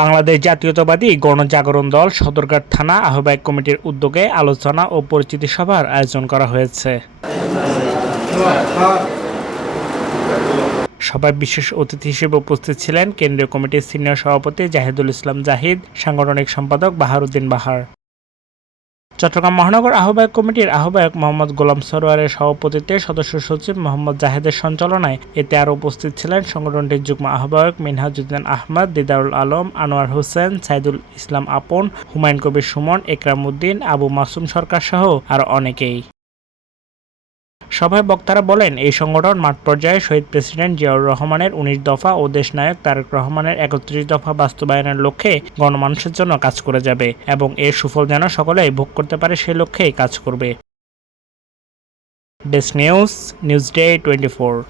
বাংলাদেশ জাতীয়তাবাদী গণজাগরণ দল সদরঘাট থানা আহ্বায়ক কমিটির উদ্যোগে আলোচনা ও পরিচিতি সভার আয়োজন করা হয়েছে। সভায় বিশেষ অতিথি হিসেবে উপস্থিত ছিলেন কেন্দ্রীয় কমিটির সিনিয়র সভাপতি জাহিদুল ইসলাম জাহিদ, সাংগঠনিক সম্পাদক বাহারুদ্দিন বাহার। চট্টগ্রাম মহানগর আহ্বায়ক কমিটির আহ্বায়ক মোহাম্মদ গোলাম সরোয়ারের সভাপতিত্বে সদস্য সচিব মোহাম্মদ জাহেদের সঞ্চালনায় এতে আরও উপস্থিত ছিলেন সংগঠনটির যুগ্ম আহ্বায়ক মিনহাজুদ্দিন আহমদ, দিদারুল আলম, আনোয়ার হোসেন, সাইদুল ইসলাম আপন, হুমায়ুন কবির সুমন একরাম উদ্দিন আবু মাসুম সরকার সহ আরও অনেকেই। সভায় বক্তারা বলেন, এই সংগঠন মাঠ পর্যায়ে শহীদ প্রেসিডেন্ট জিয়াউর রহমানের উনিশ দফা ও দেশনায়ক তারেক রহমানের একত্রিশ দফা বাস্তবায়নের লক্ষ্যে গণমানুষের জন্য কাজ করে যাবে এবং এর সুফল যেন সকলেই ভোগ করতে পারে সে লক্ষ্যেই কাজ করবে। Desk news news day twenty four.